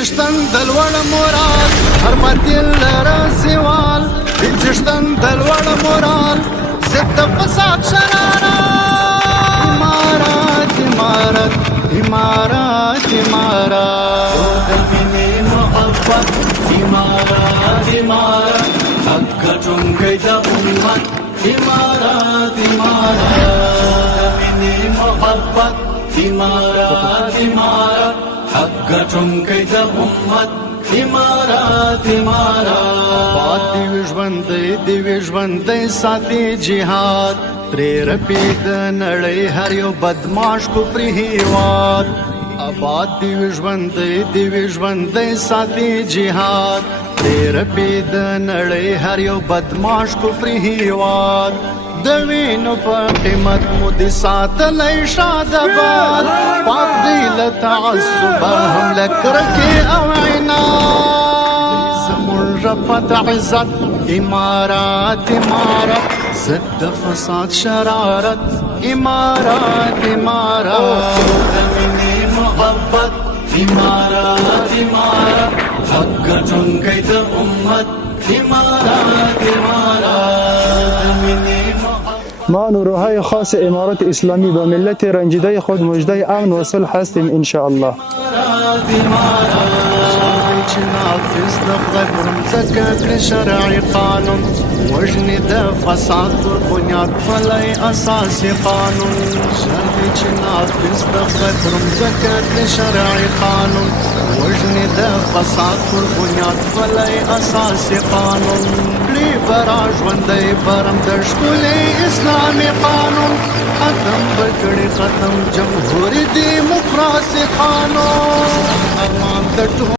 پنځشتن د لوړ مورال هر باطل لره زوال پنځشتن د لوړ مورال ضد فساد شرارت امارات امارت امارات امارات د مینې محبت امارات امارت حق ګټونکی د امت امارات امارات د مینې محبت امارات امارات حق ګټونکی د امت امارات امارات آباد دی ژوندی ساتي جهاد ترې رپي د نړۍ هر یو بدماش کفري هیواد آباد دی ژوندی ساتي جهاد ترې رپي د نړۍ هر یو بدماش کفري هیواد د وینو په قیمت مو د ساتلی شاده باد پاک دی له تعصبه هم له کرکې او عناد زموږ رفت عزت امارات امارت ضد فساد شرارت امارات امارات د مینې محبت امارات امارت حق ګټونکی د امت امارات امارات د مینې ما نورهای خاص امارات اسلامی با ملت رنجیده خود مژده امن و صلح هستیم انشاءالله. نافذ د خدای پر مځکه کړي شرعي قانون وژنې د فساد پر بنیاد پلی اساسي قانون شر دی چې نافذ د خدای پر مځکه کړي شرعي قانون وژنې د فساد پر بنیاد پلی اساسي قانون کړي برا ژوندی برم د ښکلي اسلامي قانون ختم بکړي ختم جمهوري دیموکراسي قانون ارمان د